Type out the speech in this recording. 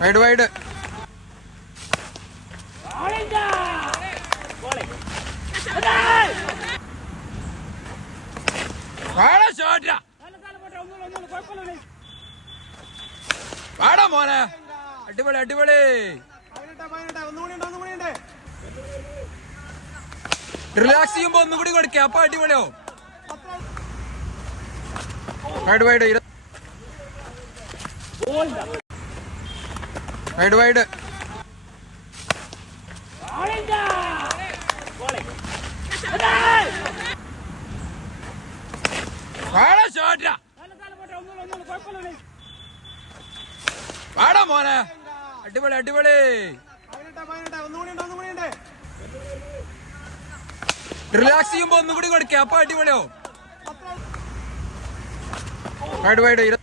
Wide wide വാടാ മോനെ, അടിപൊളി അടിപൊളി. റിലാക്സ് ചെയ്യുമ്പോ ഒന്നുകൂടി കൊടുക്കുക, അപ്പൊ അടിപൊളിയോ. വൈഡ് വൈഡ് വൈഡ് വൈഡ് വാടാ മോനെ, അടിപൊളി അടിപൊളി. റിലാക്സ് ചെയ്യുമ്പോ ഒന്നുകൂടി കൊടുക്കുക, അപ്പൊ അടിപൊളിയോ. Wide wide